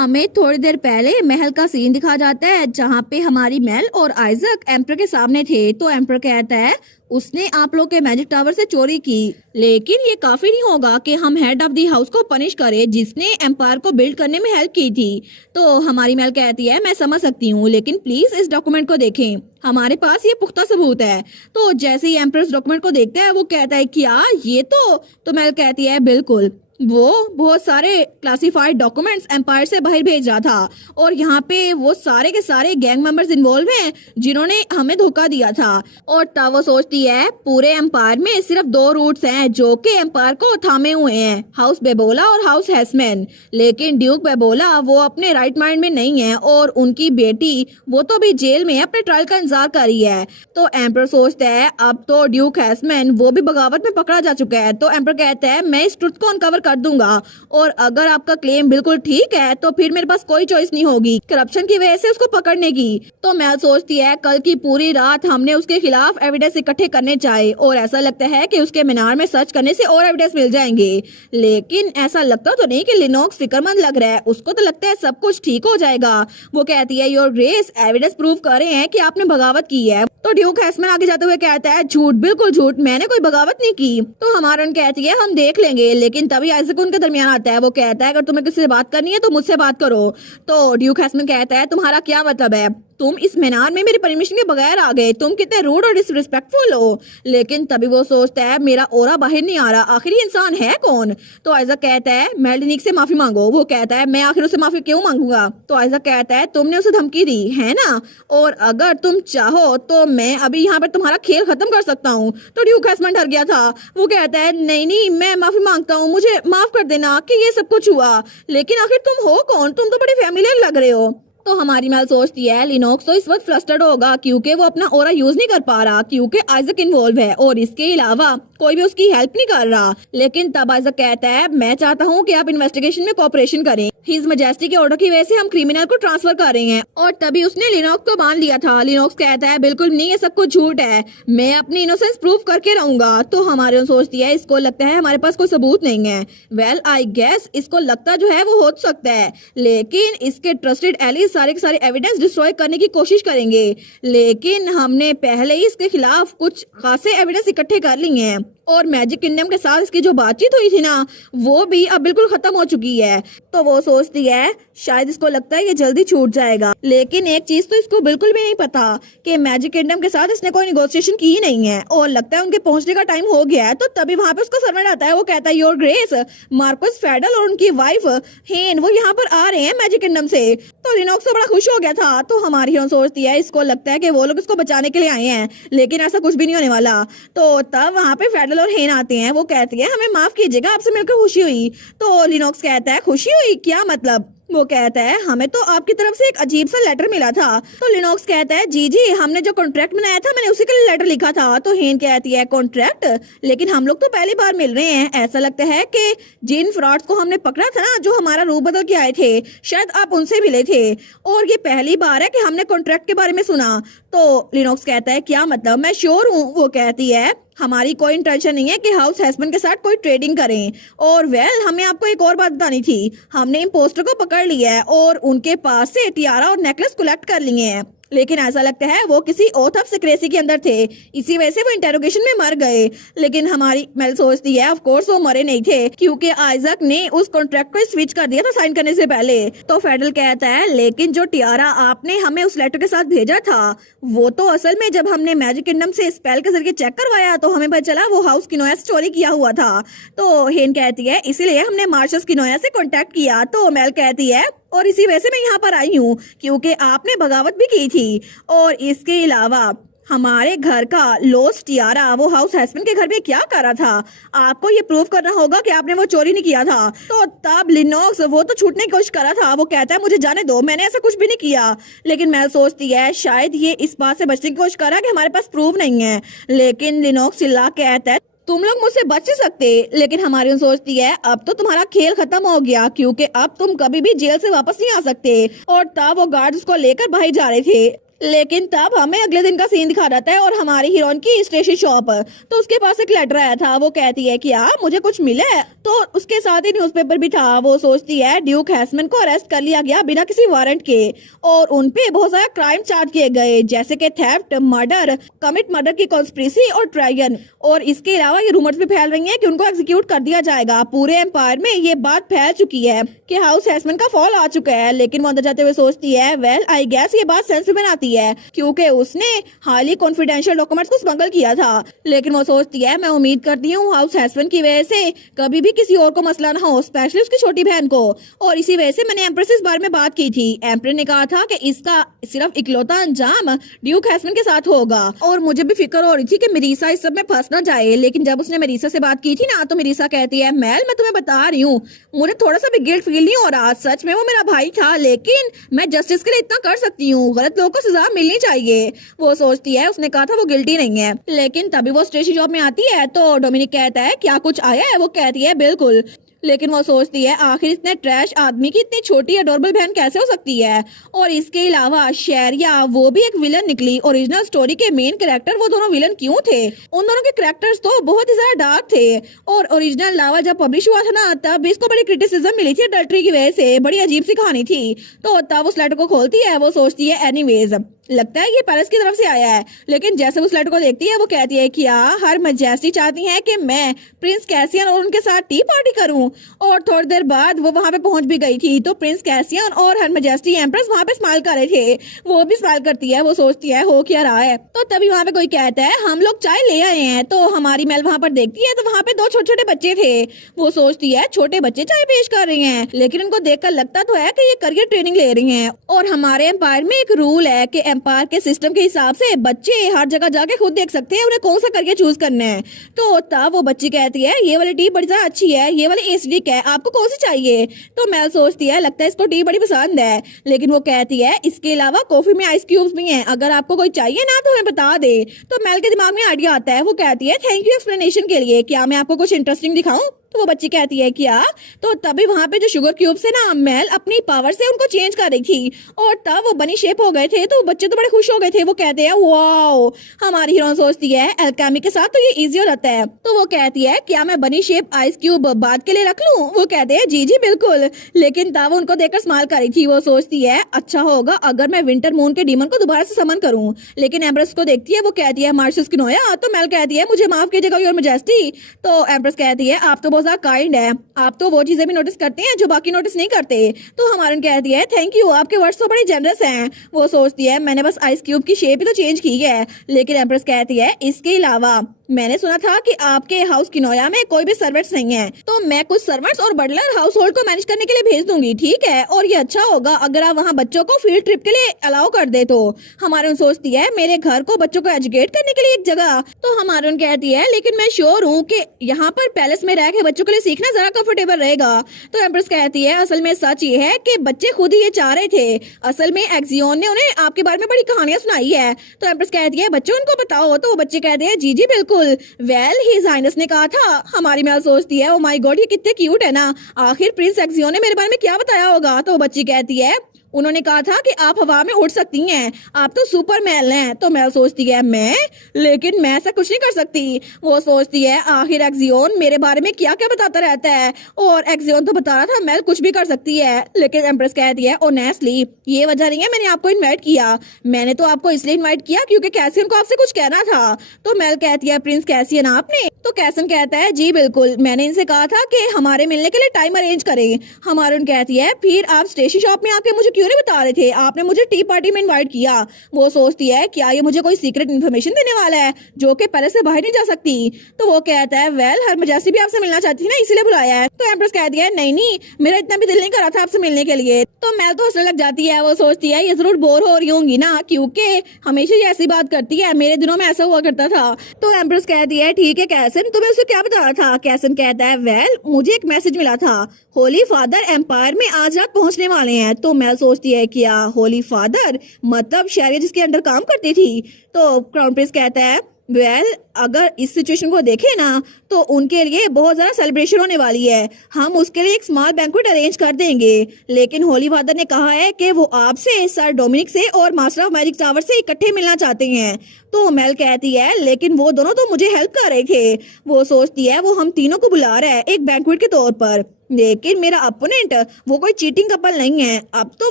हमें थोड़ी देर पहले महल का सीन दिखा जाता है जहाँ पे हमारी मेल और आइजक एम्पर के सामने थे। तो एम्पर कहता है उसने आप लोग के मैजिक टावर से चोरी की, लेकिन ये काफी नहीं होगा कि हम हेड ऑफ द हाउस को पनिश करें जिसने एम्पायर को बिल्ड करने में हेल्प की थी। तो हमारी मेल कहती है मैं समझ सकती हूँ, लेकिन प्लीज इस डॉक्यूमेंट को देखें, हमारे पास ये पुख्ता सबूत है। तो जैसे ही एम्पर इस डॉक्यूमेंट को देखता है वो कहता है क्या ये तो मेल कहती है बिल्कुल, वो बहुत सारे क्लासिफाइड डॉक्यूमेंट्स एम्पायर से बाहर भेज रहा था और यहाँ पे वो सारे के सारे गैंग मेंबर्स इन्वॉल्व हैं जिन्होंने हमें धोखा दिया था। और तब वो सोचती है पूरे एम्पायर में सिर्फ दो रूट्स हैं जो कि एम्पायर को थामे हुए हैं, हाउस बेबोला और हाउस हैसमैन। लेकिन ड्यूक बेबोला वो अपने राइट माइंड में नहीं है और उनकी बेटी वो तो भी जेल में अपने ट्रायल का इंतजार कर रही है। तो एम्पर सोचता है अब तो ड्यूक हैसमैन वो भी बगावत में पकड़ा जा चुका है। तो एम्पर कहता है मैं इस ट्रुथ को अनकवर कर दूंगा और अगर आपका क्लेम बिल्कुल ठीक है तो फिर मेरे पास कोई चॉइस नहीं होगी करप्शन की वजह से उसको पकड़ने की। तो मेल सोचती है कल की पूरी रात हमने उसके खिलाफ एविडेंस इकट्ठे करने चाहिए और ऐसा लगता है कि उसके मीनार में सर्च करने से और एविडेंस मिल जाएंगे। लेकिन ऐसा लगता तो नहीं कि लिनोक्स फिक्रमंद लग रहा है, उसको तो लगता है सब कुछ ठीक हो जाएगा। वो कहती है योर ग्रेस एविडेंस प्रूव कर रहे हैं कि आपने बगावत की है। तो ड्यूक हैसमैन आगे जाते हुए कहता है झूठ, बिल्कुल झूठ, मैंने कोई बगावत नहीं की। तो हमारन कहती है हम देख लेंगे। लेकिन तभी आइजक उनके दरमियान आता है। वो कहता है अगर तुम्हें किसी से बात करनी है तो मुझसे बात करो। तो ड्यूक हैसमैन कहता है तुम्हारा क्या मतलब है, तुम इस मीनार में मेरी परमिशन के बगैर आ गए, तुम कितने रूड और डिसरिस्पेक्टफुल हो। लेकिन तभी वो सोचता है मेरा ओरा बाहर नहीं आ रहा, आखिर ये इंसान है कौन। तो आइजक कहता है मेल्डिनिक से माफी मांगो। वो कहता है मैं आखिर उससे माफी क्यों मांगूंगा। तो आइजक कहता है तुमने उसे धमकी दी है ना, और अगर तुम चाहो तो मैं अभी यहाँ पर तुम्हारा खेल खत्म कर सकता हूँ। तो ड्यूक हैसमैन डर गया था। वो कहता है नहीं नहीं मैं माफी मांगता हूँ, मुझे माफ कर देना कि ये सब कुछ हुआ, लेकिन आखिर तुम हो कौन, तुम तो बड़े फैमिलियर लग रहे हो। तो हमारी मेल सोचती है लिनोक्स तो इस वक्त फ्रस्ट्रेटेड होगा क्योंकि वो अपना ओरा यूज नहीं कर पा रहा क्योंकि आइजक इन्वॉल्व है और इसके अलावा कोई भी उसकी हेल्प नहीं कर रहा। लेकिन तब आइजक कहता है मैं चाहता हूँ कि आप इन्वेस्टिगेशन में कोऑपरेशन करें, हिज मैजेस्टी के ऑर्डर की वजह से हम क्रिमिनल को ट्रांसफर कर रहे हैं। और तभी उसने लिनोक्स को मान लिया था। लिनोक्स कहता है बिल्कुल नहीं, ये सब कुछ झूठ है, मैं अपनी इनोसेंस प्रूव करके रहूंगा। तो हमारे सोचती है इसको लगता है हमारे पास कोई सबूत नहीं है। वेल आई गेस इसको लगता जो है वो हो सकता है, लेकिन इसके ट्रस्टेड एलिस सारे के सारे एविडेंस डिस्ट्रॉय करने की कोशिश करेंगे। लेकिन हमने पहले ही इसके खिलाफ कुछ खासे एविडेंस इकट्ठे कर लिए हैं और मैजिक किंगडम के साथ इसकी जो बातचीत हुई थी ना वो भी अब बिल्कुल खत्म हो चुकी है। तो वो सोचती है शायद इसको लगता है ये जल्दी छूट जाएगा, लेकिन एक चीज तो इसको बिल्कुल भी नहीं पता कि मैजिक किंगडम के साथ इसने कोई निगोशिएशन की ही नहीं है और लगता है उनके पहुंचने का टाइम हो गया है। तो तभी वहाँ पे उसका सर्वेंट आता है। वो कहता है योर ग्रेस मार्कस फेडल और उनकी वाइफ हेन वो यहाँ पर आ रहे हैं मैजिक किंगडम से। तो लिनोक्स तो बड़ा खुश हो गया था। तो हमारी हीरोइन सोचती है इसको लगता है कि वो लोग इसको बचाने के लिए आए हैं, लेकिन ऐसा कुछ भी नहीं होने वाला। तो तब वहाँ पे फेडल और हेन आते हैं। वो कहती है हमें माफ कीजिएगा, आपसे मिलकर खुशी हुई। तो लिनोक्स कहता है खुशी हुई, क्या मतलब। वो कहता है हमें तो आपकी तरफ से एक अजीब सा लेटर मिला था। तो लिनोक्स कहता है जी जी हमने जो कॉन्ट्रैक्ट बनाया था मैंने उसी के लिए लेटर लिखा था। तो हेन कहती है कॉन्ट्रैक्ट, लेकिन हम लोग तो पहली बार मिल रहे हैं, ऐसा लगता है कि जिन फ्रॉड्स को हमने पकड़ा था ना जो हमारा रूप बदल के आए थे शायद आप उनसे मिले थे और ये पहली बार है कि हमने कॉन्ट्रैक्ट के बारे में सुना। तो लिनोक्स कहता है क्या मतलब, मैं श्योर हूँ। वो कहती है हमारी कोई इंटेंशन नहीं है कि हाउस हस्बैंड के साथ कोई ट्रेडिंग करें। और वेल हमें आपको एक और बात बतानी थी, हमने इम्पोस्टर को पकड़ लिया है और उनके पास से टियारा और नेकलेस कलेक्ट कर लिए हैं, लेकिन ऐसा लगता है वो किसी ओथ ऑफ सिक्रेसी के अंदर थे, इसी वजह से वो इंटेरोगेशन में मर गए। लेकिन हमारी मेल सोचती है ऑफ कोर्स वो मरे नहीं थे क्योंकि आइजक ने उस कॉन्ट्रैक्ट को स्विच कर दिया था साइन करने से पहले। तो फेडरल कहता है लेकिन जो टियारा आपने हमें उस लेटर के साथ भेजा था वो तो असल में जब हमने मैजिक किंगडम से स्पेल के जरिए चेक करवाया तो हमें पता चला वो हाउस किनोया से चोरी किया हुआ था। तो हेन कहती है इसीलिए हमने मार्शस किनोया से कॉन्टेक्ट किया। तो मेल कहती है और इसी वजह से मैं यहाँ पर आई हूँ क्योंकि आपने बगावत भी की थी और इसके अलावा हमारे घर का लॉस्ट टियारा वो हाउस हस्बैंड के घर में क्या कर रहा था, आपको ये प्रूव करना होगा कि आपने वो चोरी नहीं किया था। तो तब लिनोक्स वो तो छूटने की कोशिश कर रहा था। वो कहता है मुझे जाने दो, मैंने ऐसा कुछ भी नहीं किया। लेकिन मैं सोचती है शायद ये इस बात से बचने की कोशिश कर रहा है कि हमारे पास प्रूफ नहीं है। लेकिन लिनोक्स चिल्ला के कहता है तुम लोग मुझसे बच नहीं सकते। लेकिन हमारी सोचती है अब तो तुम्हारा खेल खत्म हो गया क्योंकि अब तुम कभी भी जेल से वापस नहीं आ सकते। और तब वो गार्ड्स को लेकर बाहर जा रहे थे। लेकिन तब हमें अगले दिन का सीन दिखा जाता है और हमारी हीरोइन की स्टेशन शॉप। तो उसके पास एक लेटर आया था। वो कहती है कि यार मुझे कुछ मिला है। तो उसके साथ ही न्यूज़पेपर भी था। वो सोचती है ड्यूक हैसमैन को अरेस्ट कर लिया गया बिना किसी वारंट के और उन पे बहुत सारा क्राइम चार्ज किए गए, जैसे कि थेफ्ट, मर्डर, कमिट मर्डर की कॉन्स्पिरेसी और ट्रायन। और इसके अलावा ये रूमर्स भी फैल रही हैं कि उनको एग्जीक्यूट कर दिया जाएगा। पूरे एम्पायर में ये बात फैल चुकी है कि हाउस हैसमैन का फॉल आ चुका है। लेकिन वो अंदर जाते हुए सोचती है वेल आई गेस ये बात सेंस भी बनाती है क्योंकि उसने हाईली कॉन्फिडेंशियल डॉक्यूमेंट्स को स्मगल किया था। लेकिन वो सोचती है मैं उम्मीद करती हूँ हाउस हैसमैन की वजह से कभी भी किसी और को मसला ना हो, स्पेशली उसकी छोटी बहन को। और इसी वजह से मैंने एम्प्रेस इस बारे में बात की थी। एम्प्रेस ने कहा था कि इसका सिर्फ इकलौता अंजाम ड्यूक हैसमैन के साथ होगा। और मुझे भी फिक्र हो रही थी कि मेरिसा इस सब में फंस ना जाए। लेकिन जब उसने मेरिसा से बात की थी ना, तो मेरिसा कहती है मेल मैं तुम्हें बता रही हूँ मुझे थोड़ा सा भी गिल्ट फील नहीं हो रहा। सच में वो मेरा भाई था, लेकिन मैं जस्टिस के लिए इतना कर सकती हूँ। गलत लोगों को सजा मिलनी चाहिए। वो सोचती है उसने कहा था वो गिल्टी नहीं है। लेकिन तभी वो स्टेशन जॉब में आती है तो डोमिनिक कहता है क्या कुछ आया है। वो कहती है बिल्कुल। लेकिन वो सोचती है आखिर इतने ट्रैश आदमी की इतनी छोटी अडोरेबल बहन कैसे हो सकती है। और इसके अलावा शेरिया वो भी एक विलन निकली। ओरिजिनल स्टोरी के मेन कैरेक्टर वो दोनों विलन क्यों थे? उन दोनों के कैरेक्टर्स तो बहुत ही ज्यादा डार्क थे। और ओरिजिनल लावा जब पब्लिश हुआ था ना, तब इसको बड़ी क्रिटिसिज्म मिली थी अडल्ट्री की वजह से। बड़ी अजीब सी कहानी थी। तो तब उस लेटर को खोलती है। वो सोचती है एनीवेज लगता है ये पैलेस की तरफ से आया है। लेकिन जैसे उस लेटर को देखती है वो कहती है कि हर मजेस्टी चाहती है कि मैं प्रिंस कैसियन और उनके साथ टी पार्टी करूं। और थोड़ी देर बाद वो वहां पे पहुंच भी गई थी। तो प्रिंस कैसियन और हर मजेस्टी एम्प्रेस वहां पे स्माइल कर रहे थे। वो भी स्माइल करती है। वो सोचती है हो क्या रहा है। तो तभी वहां पे कोई कहता है हम लोग चाय ले आए हैं। तो हमारी मेल वहां पर देखती है तो वहां पे दो छोटे छोटे बच्चे थे। वो सोचती है छोटे बच्चे चाय पेश कर रहे हैं, लेकिन उनको देखकर लगता तो है कि ये करियर ट्रेनिंग ले रही हैं। और हमारे एम्पायर में एक रूल है कि एम्पायर के सिस्टम के हिसाब से बच्चे हर जगह जाके खुद देख सकते हैं उन्हें कौन सा करियर चूज करना है। तो तब वो बच्ची कहती है ये वाली टी बड़ी ज्यादा अच्छी है, ये वाली एसिडिक है, आपको कौन सी चाहिए? तो मेल सोचती है लगता है इसको टी बड़ी पसंद है। लेकिन वो कहती है इसके अलावा कॉफी में आइस क्यूब्स भी हैं, अगर आपको कोई चाहिए ना तो हमें बता दे। तो मेल के दिमाग में आइडिया आता है। वो कहती है थैंक यू एक्सप्लेनेशन के लिए, क्या मैं आपको कुछ इंटरेस्टिंग दिखाऊं? तो वो बच्ची कहती है क्या? तो तभी वहां पे जो शुगर क्यूब्स है ना, मेल अपनी पावर से उनको चेंज कर रही थी और तब वो बनी शेप हो गए थे। तो बच्चे तो बड़े खुश हो गए थे। वो कहते हैं वाओ। हमारी हीरोइन सोचती है एल्केमी के साथ तो ये इजी हो जाता है। तो वो कहती है क्या मैं बनी शेप आइस क्यूब बाद के लिए रख लूं? वो कहते हैं जी जी बिल्कुल। लेकिन तब उनको देखकर स्माइल कर रही थी। वो सोचती है अच्छा होगा अगर मैं विंटर मून के डीमन को दोबारा से समन करूं। लेकिन एम्प्रेस को देखती है। वो कहती है मार्शस किनोया। तो मेल कहती है मुझे माफ कीजिएगा योर मैजेस्टी। तो एम्प्रेस कहती है आप तो बहुत ज्यादा काइंड है, आप तो वो चीजें भी नोटिस करते हैं जो बाकी नोटिस नहीं करते। तो हमारन कहती है थैंक यू, आपके वर्ड्स तो बड़े जनरस हैं। वो सोचती है मैंने बस आइस क्यूब की शेप ही तो चेंज की है। लेकिन एम्प्रेस कहती है इसके अलावा मैंने सुना था कि आपके हाउस किनोया में कोई भी सर्वेंट्स नहीं है, तो मैं कुछ सर्वेंट्स और बटलर हाउस होल्ड को मैनेज करने के लिए भेज दूंगी, ठीक है? और ये अच्छा होगा अगर आप वहाँ बच्चों को फील्ड ट्रिप के लिए अलाउ कर दे। तो हमारे सोचती है मेरे घर को बच्चों को एजुकेट करने के लिए एक जगह। तो हमारे कहती है लेकिन मैं श्योर हूँ कि यहाँ पर पैलेस में रह के बच्चों के लिए सीखना जरा कंफर्टेबल रहेगा। तो एम्प्रेस कहती है असल में सच ये है कि बच्चे खुद ही ये चाह रहे थे। असल में एक्सियोन ने उन्हें आपके बारे में बड़ी कहानियां सुनाई है। तो एम्प्रेस कहती है बच्चों उनको बताओ। तो वो बच्चे कहते हैं जी जी बिल्कुल। वेल हिज हाइनेस ने कहा था। हमारी मेल सोचती है ओ माय गॉड ये कितने क्यूट है ना, आखिर प्रिंस एक्सियोन ने मेरे बारे में क्या बताया होगा। तो बच्ची कहती है उन्होंने कहा था कि आप हवा में उड़ सकती हैं, आप तो सुपर मैल हैं। तो मेल सोचती है मैं, लेकिन मैं ऐसा कुछ नहीं कर सकती। वो सोचती है आखिर एक्सियोन मेरे बारे में क्या क्या बताता रहता है, और एक्सियोन तो बता रहा था मेल कुछ भी कर सकती है। लेकिन एम्प्रेस कहती है ऑनेस्टली ये वजह नहीं है मैंने आपको इन्वाइट किया, मैंने तो आपको इसलिए इन्वाइट किया क्योंकि कैसियन को आपसे कुछ कहना था। तो मेल कहती है प्रिंस कैसियन आपने? तो कैसन कहता है जी बिल्कुल, मैंने इनसे कहा था कि हमारे मिलने के लिए टाइम अरेंज करें। हमारे कहती है फिर आप स्टेशन शॉप में आके मुझे क्यों नहीं बता रहे थे, आपने मुझे टी पार्टी में इनवाइट किया। वो सोचती है क्या ये मुझे कोई सीक्रेट इन्फॉर्मेशन देने वाला है जो कि पैलेस से बाहर नहीं जा सकती। तो वो कहता है वेल हर मजासी भी आपसे मिलना चाहती थी ना इसीलिए बुलाया है। तो एम्प्रेस कहती है नहीं नहीं मेरा इतना भी दिल नहीं कर रहा था आपसे मिलने के लिए। तो मेल तो हंसने लग जाती है। वो सोचती है ये जरूर बोर हो रही होंगी ना क्योंकि हमेशा ये ऐसी बात करती है, मेरे दिनों में ऐसा हुआ करता था। तो एम्प्रेस कहती है ठीक है कैसन तुम्हें उसे क्या बताया था? कैसन कहता है वेल मुझे एक मैसेज मिला था, होली फादर एम्पायर में आज रात पहुंचने वाले हैं। तो मेल सोचती है क्या होली फादर मतलब शहरिया जिसके अंडर काम करती थी? तो क्राउन प्रिंस कहता है वेल अगर इस सिचुएशन को देखें ना तो उनके लिए बहुत ज़्यादा सेलिब्रेशन होने वाली है। हम उसके लिए एक स्मॉल बैंक्वेट अरेंज कर देंगे, लेकिन होली फादर ने कहा है कि वो आपसे, सर डोमिनिक से और मास्टर ऑफ मैजिक टावर से इकट्ठे मिलना चाहते हैं। तो मेल कहती है लेकिन वो दोनों तो मुझे हेल्प कर रहे थे। वो सोचती है वो हम तीनों को बुला रहा है एक बैंक्वेट के तौर पर, लेकिन मेरा अपोनेंट वो कोई चीटिंग कपल नहीं है। अब तो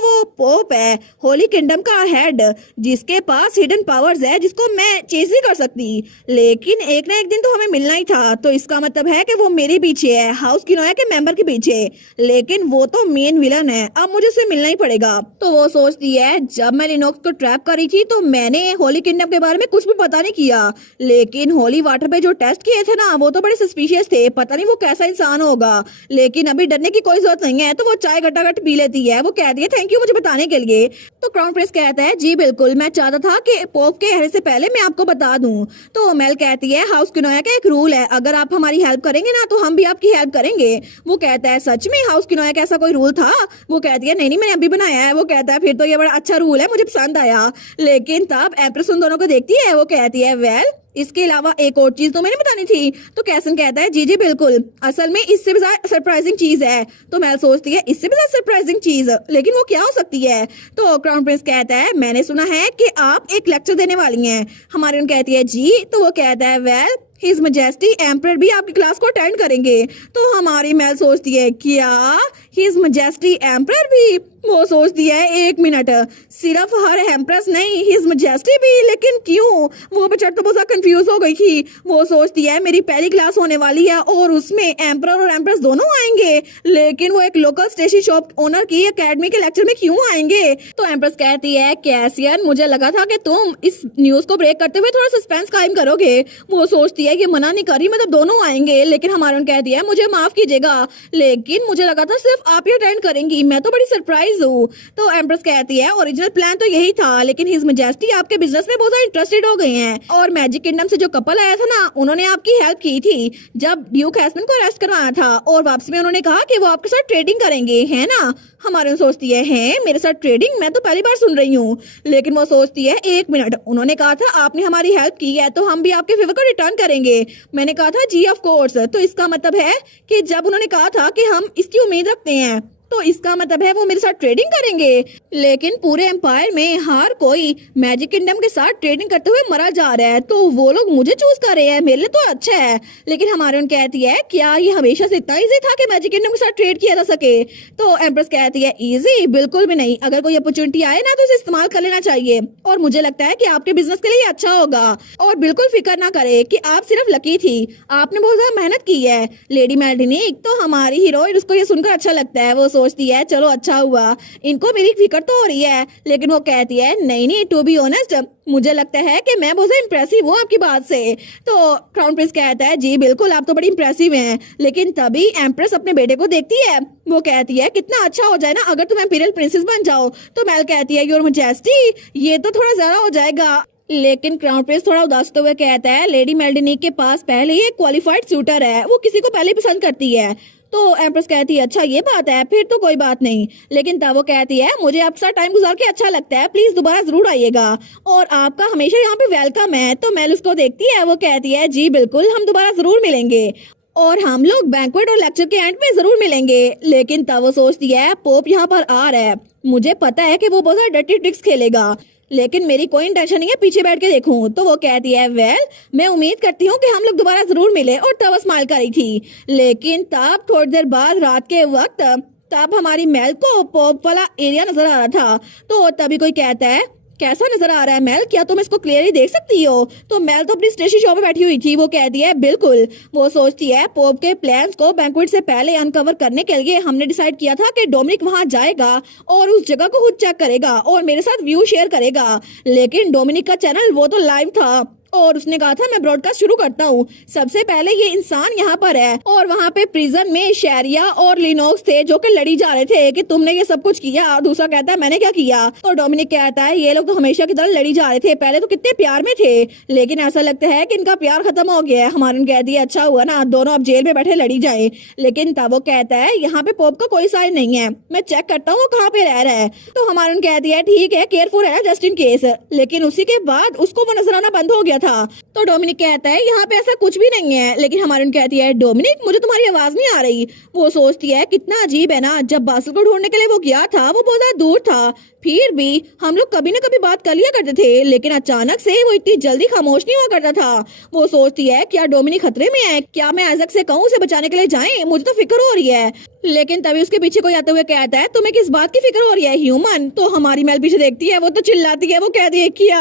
वो पोप है, होली किंगडम का हेड, जिसके पास हिडन पावर्स है जिसको मैं चेज नहीं कर सकती। लेकिन एक ना एक दिन तो हमें मिलना ही था, तो इसका मतलब है कि वो मेरे पीछे है, हाउस किनोया के मेंबर के पीछे। लेकिन वो तो मेन विलन है, अब मुझे उसे मिलना ही पड़ेगा। तो वो सोचती है जब मैं लिनोक्स को ट्रैप करी थी तो मैंने होली किंगडम के बारे में कुछ भी पता नहीं किया, लेकिन होली वाटर पे जो टेस्ट किए थे ना वो तो बड़े सस्पिशियस थे, पता नहीं वो कैसा इंसान होगा। लेकिन अभी डरने की कोई जरूरत नहीं है। तो वो चाय गटागट पी लेती है। वो कहती है थैंक यू मुझे बताने के लिए। तो क्राउन प्रिंस कहता है जी बिल्कुल, मैं चाहता था कि पोप के आने से पहले मैं आपको बता दूं। तो मेल कहती है हाउस किनोया का एक रूल है, अगर आप हमारी हेल्प करेंगे ना तो हम भी आपकी हेल्प करेंगे। वो कहता है सच में हाउस किनोया का ऐसा कोई रूल था? वो कहती है नहीं मैंने अभी बनाया है। वो कहता है फिर तो ये बड़ा अच्छा रूल है, मुझे पसंद आया। लेकिन तब एम्प्रेस उन दोनों को देखती है। वो कहती है वेल इसके अलावा एक और चीज तो मैंने बतानी थी। तो कैसन कहता है जी जी बिल्कुल, असल में इससे भी ज्यादा सरप्राइजिंग चीज है। तो मेल सोचती है इससे भी ज्यादा सरप्राइजिंग चीज, लेकिन वो क्या हो सकती है? तो क्राउन प्रिंस कहता है मैंने सुना है कि आप एक लेक्चर देने वाली हैं। हमारी उन कहती है जी। तो वो कहता है वेल हिज मैजेस्टी एम्परर भी आपकी क्लास को अटेंड करेंगे। तो हमारी मेल सोचती है क्या हिज मैजेस्टी एम्परर भी? वो सोचती है एक मिनट, सिर्फ हर एम्प्रेस नहीं हिज मैजेस्टी भी, लेकिन क्यों? वो बेचारी तो बहुत कंफ्यूज हो गई थी। वो सोचती है मेरी पहली क्लास होने वाली है और उसमें एम्परर और एम्प्रेस दोनों आएंगे, लेकिन वो एक लोकल स्टेशनरी शॉप ओनर की एकेडमी के लेक्चर में क्यों आएंगे? तो एम्प्रेस कहती है कैसियन मुझे लगा था कि तुम इस न्यूज को ब्रेक करते हुए थोड़ा सस्पेंस कायम करोगे। वो सोचती है ये मना नहीं कर रही, मतलब दोनों आएंगे। लेकिन हमारे कहती है मुझे माफ कीजिएगा, लेकिन मुझे लगा था सिर्फ आप ही अटेंड करेंगी, मैं तो बड़ी सरप्राइज हूँ। तो एम्प्रेस कहती है ओरिजिनल प्लान तो यही था, लेकिन हिज मैजेस्टी आपके बिजनेस में बहुत ज्यादा इंटरेस्टेड हो गए हैं और मैजिक किंगडम से जो कपल आया था ना उन्होंने आपकी हेल्प की थी जब ड्यूक हैस्मन को अरेस्ट करवाया था, और वापसी में उन्होंने कहा कि वो आपके साथ ट्रेडिंग करेंगे, है ना? हमारे सोचती है मेरे साथ ट्रेडिंग? मैं तो पहली बार सुन रही हूँ। लेकिन वो सोचती है एक मिनट, उन्होंने कहा था आपने हमारी हेल्प की है तो हम भी आपके फेवर को रिटर्न करेंगे। मैंने कहा था जी ऑफ कोर्स। तो इसका मतलब है कि जब उन्होंने कहा था कि हम इसकी उम्मीद रखते हैं तो इसका मतलब है वो मेरे साथ ट्रेडिंग करेंगे। लेकिन पूरे एम्पायर में हर कोई मैजिक किंगडम के साथ ट्रेडिंग करते हुए मरा जा रहा है, तो वो लोग मुझे चूज कर रहे हैं, मेरे लिए तो अच्छा है। लेकिन हमारे उन कहती है क्या ये हमेशा से इतना इजी था कि मैजिक किंगडम के साथ ट्रेड किया जा सके? तो एम्प्रेस कहती है इजी बिल्कुल भी नहीं, अगर कोई अपॉर्चुनिटी आए ना तो इसे इस्तेमाल कर लेना चाहिए, और मुझे लगता है कि आपके बिजनेस के लिए अच्छा होगा। और बिल्कुल फिक्र ना करे कि आप सिर्फ लकी थी, आपने बहुत ज्यादा मेहनत की है। लेडी मेल्डिनिक तो हमारी हीरोइन, उसको ये सुनकर अच्छा लगता है। वो सोचती है चलो अच्छा हुआ, इनको मेरी फिक्र तो हो रही है। लेकिन वो कहती है नहीं टू बी ऑनेस्ट मुझे लगता है कि मैं बहुत इंप्रेसिव हूँ आपकी बात से। तो क्राउन प्रिंस कहता है जी बिल्कुल आप तो बड़ी इंप्रेसिव हैं। लेकिन तभी एम्प्रेस अपने बेटे को देखती है। वो कहती है कितना अच्छा हो जाए ना अगर तुम इंपीरियल प्रिंसेस बन जाओ। तो मेल कहती है योर मैजेस्टी ये तो थोड़ा ज्यादा हो जाएगा। लेकिन क्राउन प्रिंस थोड़ा उदास हुए कहता है लेडी मेल्डिनिक के पास पहले ही एक क्वालिफाइड सूटर है, वो किसी को पहले पसंद करती है। तो एम्प्रेस कहती है अच्छा ये बात है, फिर तो कोई बात नहीं। लेकिन तब वो कहती है मुझे आपके साथ टाइम गुजार के अच्छा लगता है, प्लीज दोबारा जरूर आइएगा और आपका हमेशा यहाँ पे वेलकम है। तो मेल उसको देखती है। वो कहती है जी बिल्कुल हम दोबारा जरूर मिलेंगे और हम लोग बैंक्वेट और लेक्चर के एंड में जरूर मिलेंगे। लेकिन तब वो सोचती है पोप यहाँ पर आ रहा है, मुझे पता है कि वो बहुत सारे डर्टी ट्रिक्स खेलेगा, लेकिन मेरी कोई इंटेंशन नहीं है पीछे बैठ के देखूं। तो वो कहती है वेल मैं उम्मीद करती हूँ कि हम लोग दोबारा जरूर मिले, और तब स्माइल करी थी। लेकिन तब थोड़ी देर बाद रात के वक्त तब हमारी मेल को पॉप वाला एरिया नजर आ रहा था। तो तभी कोई कहता है कैसा नजर आ रहा है मेल, क्या तुम इसको क्लियरली देख सकती हो? तो मेल तो अपनी स्टेशनरी शॉप पे बैठी हुई थी। वो कहती है बिल्कुल। वो सोचती है पोप के प्लान्स को बैंक्वेट से पहले अनकवर करने के लिए हमने डिसाइड किया था कि डोमिनिक वहां जाएगा और उस जगह को खुद चेक करेगा और मेरे साथ व्यू शेयर करेगा। लेकिन डोमिनिक का चैनल वो तो लाइव था और उसने कहा था मैं ब्रॉडकास्ट शुरू करता हूँ। सबसे पहले ये इंसान यहाँ पर है और वहाँ पे प्रिजन में शेरिया और लिनोक्स थे जो कि लड़ी जा रहे थे कि तुमने ये सब कुछ किया। दूसरा कहता है मैंने क्या किया? तो डोमिनिक कहता है ये लोग तो हमेशा की तरह लड़ी जा रहे थे, पहले तो कितने प्यार में थे, लेकिन ऐसा लगता है कि इनका प्यार खत्म हो गया है। हमारे कह दिया अच्छा हुआ ना दोनों अब जेल में बैठे लड़ी जाए। लेकिन तब वो कहता है यहाँ पे पोप का कोई साइन नहीं है, मैं चेक करता हूँ वो कहाँ पे रह रहा है। तो हमारे कहती है ठीक है केयरफुल है जस्ट इन केस। लेकिन उसी के बाद उसको वो नजर आना बंद हो गया था। तो डोमिनिक कहता है यहाँ पे ऐसा कुछ भी नहीं है, लेकिन हमारी कहती है डोमिनिक मुझे तुम्हारी आवाज नहीं आ रही। वो सोचती है कितना अजीब है ना, जब बासिल को ढूंढने के लिए वो गया था वो बहुत ज्यादा दूर था, फिर भी हम लोग कभी ना कभी बात कर लिया करते थे, लेकिन अचानक से वो इतनी जल्दी खामोश नहीं हुआ करता था। वो सोचती है क्या डोमिनिक खतरे में है, क्या मैं आइजैक से कहूँ उसे बचाने के लिए जाएं, मुझे तो फिक्र हो रही है। लेकिन तभी उसके पीछे कोई आते हुए कहता है तुम्हें किस बात की फिक्र हो रही है ह्यूमन। तो हमारी मेल पीछे देखती है, वो तो चिल्लाती है, वो कहती है क्या,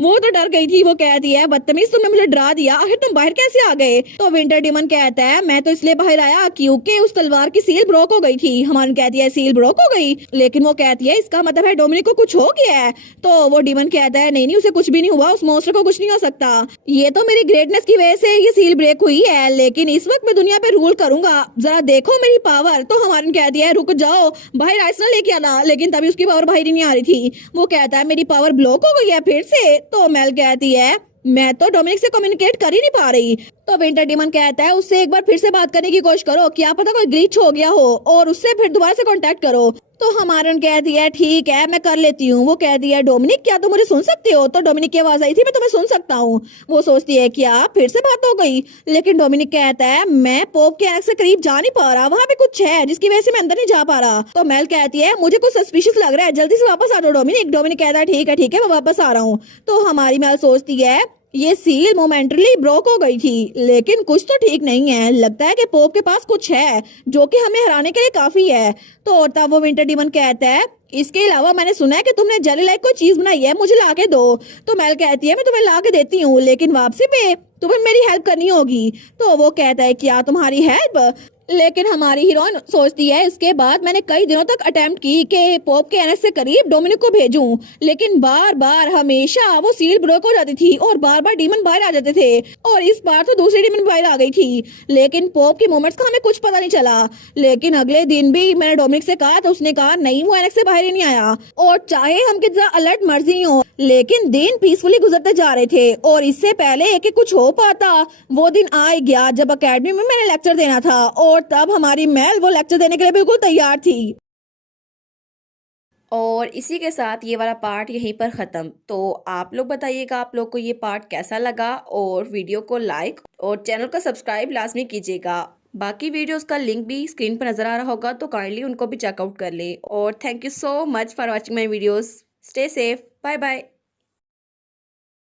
वो तो डर गई थी। वो कहती है बदतमीज तुमने मुझे डरा दिया, आखिर तुम बाहर कैसे आ गए। तो विंटर डीमन कहता है मैं तो इसलिए बाहर आया क्योंकि उस तलवार की सील ब्रोक हो गई थी। हमारी कहती है सील ब्रोक हो गई, लेकिन वो कहती है इसका मतलब है डोमिनिक को कुछ हो गया है। तो वो डीमन कहता है नहीं नहीं उसे कुछ भी नहीं हुआ, उस मॉन्स्टर को कुछ नहीं हो सकता, ये तो मेरी ग्रेटनेस की वजह से ये सील ब्रेक हुई है, लेकिन इस वक्त मैं दुनिया पे रूल करूंगा, जरा देखो मेरी पावर। तो हमारी कहती है रुक जाओ, बाहर आइस ना लेके आना, लेकिन तभी उसकी पावर बाहर ही नहीं आ रही थी। वो कहता है मेरी पावर ब्लॉक हो गई है फिर से। तो मेल कहती है मैं तो डोमिनिक से कम्युनिकेट कर ही नहीं पा रही। तो विंटर डीमन कहता है उससे एक बार फिर से बात करने की कोशिश करो, क्या पता कोई ग्लिच हो गया हो, और उससे फिर दोबारा से कांटेक्ट करो। तो हमारन कहती है ठीक है मैं कर लेती हूँ। वो कहती है डोमिनिक क्या तुम मुझे सुन सकते हो। तो डोमिनिक की आवाज आई थी मैं तुम्हें सुन सकता हूँ। वो सोचती है क्या फिर से बात हो गई, लेकिन डोमिनिक कहता है मैं पोप के आंख से करीब जा नहीं पा रहा, वहाँ पे कुछ है जिसकी वजह से मैं अंदर नहीं जा पा रहा। तो मेल कहती है मुझे कुछ सस्पिशियस लग रहा है, जल्दी से वापस आ जाओ डोमिनिक। डोमिनिक कहता है ठीक है मैं वापस आ रहा हूँ। तो हमारी मेल सोचती है ये सील मोमेंटली ब्रोक हो गई थी, लेकिन कुछ तो ठीक नहीं है, लगता है कि पोप के पास कुछ है जो कि हमें हराने के लिए काफी है। तो तब वो विंटर डीमन कहता है इसके अलावा मैंने सुना है कि तुमने जेली लाइक कोई चीज बनाई है, मुझे ला के दो। तो मेल कहती है मैं तुम्हें ला के देती हूँ, लेकिन वापसी पे तुम्हें मेरी हेल्प करनी होगी। तो वो कहता है क्या तुम्हारी हेल्प, लेकिन हमारी हीरोइन सोचती है इसके बाद मैंने कई दिनों तक अटेम्प्ट की कि पोप के आने से करीब डोमिनिक को भेजूं, लेकिन बार बार हमेशा वो सील ब्रेक हो जाती थी और बार बार डीमन बाहर आ जाते थे, और इस बार तो दूसरी डीमन बाहर आ गई थी, लेकिन पोप की मूवमेंट्स का हमें कुछ पता नहीं चला। लेकिन अगले दिन भी मैंने डोमिनिक से कहा तो उसने कहा नहीं वो एनेक्स से बाहर ही नहीं आया, और चाहे हम कितना अलर्ट मर्जी हो, लेकिन दिन पीसफुली गुजरते जा रहे थे। और इससे पहले कि कुछ हो पाता वो दिन आ गया जब अकेडमी में मैंने लेक्चर देना था, और तब हमारी मेल वो लेक्चर देने के लिए बिल्कुल तैयार थी। और इसी के साथ ये वाला पार्ट यहीं पर ख़त्म। तो आप लोग बताइएगा आप लोग को ये पार्ट कैसा लगा, और वीडियो को लाइक और चैनल को सब्सक्राइब लाजमी कीजिएगा। बाकी वीडियोस का लिंक भी स्क्रीन पर नज़र आ रहा होगा, तो काइंडली उनको भी चेकआउट कर लें। और thank you so much for watching my videos. Stay safe, bye bye.